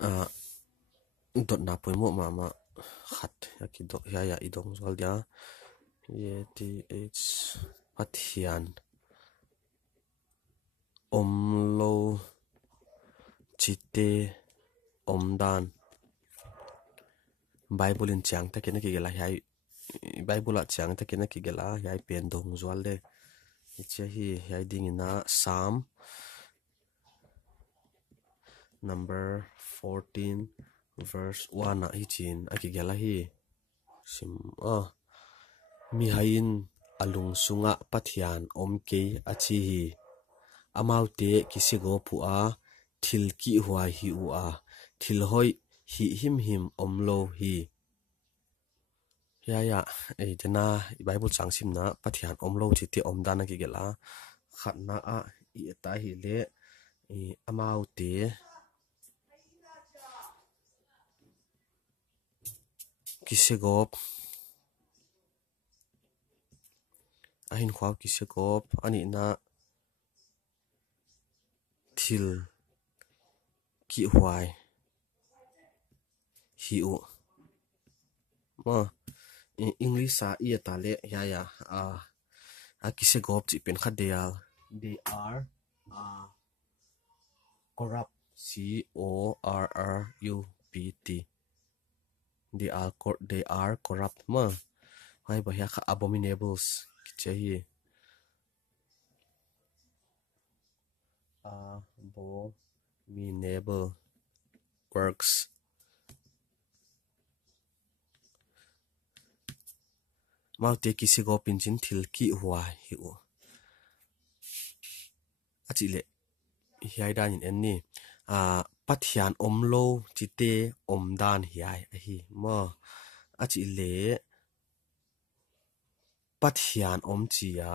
à dot na poi mo ma khat ya ki do ya idong zol dia th Pathian omlou chite omdan Bible in chang ta kena ki gela hai Bible a chang ta kena ki gela hai pen dong zwal le che hi hai ding ina Psalm number 14 verse 1 a hi chin a ki gela hi sim mi hain alung sunga Pathian omke achi hi amaute kisigo pu a thil ki huai hi u a thil hoi hi him omlo hi ya ei tena Bible chang sim na Pathian omlo chiti omdana ki gela khatna a I ta hi le amaute kisegop ahin khwaw kisegop ani na thil ki huai hi u ma English a I ta le ya a kisegop chi pen khadial they are corrupt corrupt they are corrupt ma hai ba ya abominables kichahi abominable works maute kisigo pinchin thil ki huwa hi u achile hiai dan in enni Pathian omlo chite omdan hiai hi ma achile Pathian omchia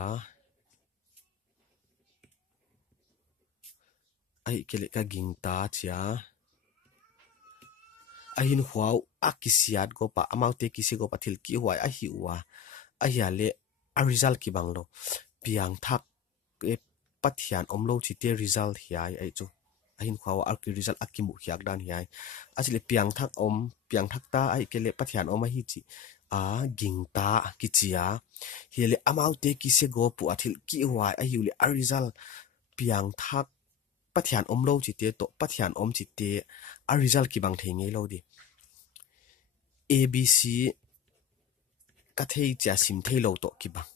ai kele ka gingta chia ahin huaw akisiat go pa amaute kisigo pathil ki huai a hi wa a hiale a result ki banglo piang thak e Pathian omlo chite result hiai ai chu ahin khawa arki result akimu hiak dan hiai achile piang thak ta ai kele Pathian oma hi chi a gingta kichia hiale amaute kisego pu athil ki huai a hiule a result piang thak Pathian omlo chite to Pathian om chite a result ki bang thei ngei lo di ABC ka thei cha sim thei lo to ki bang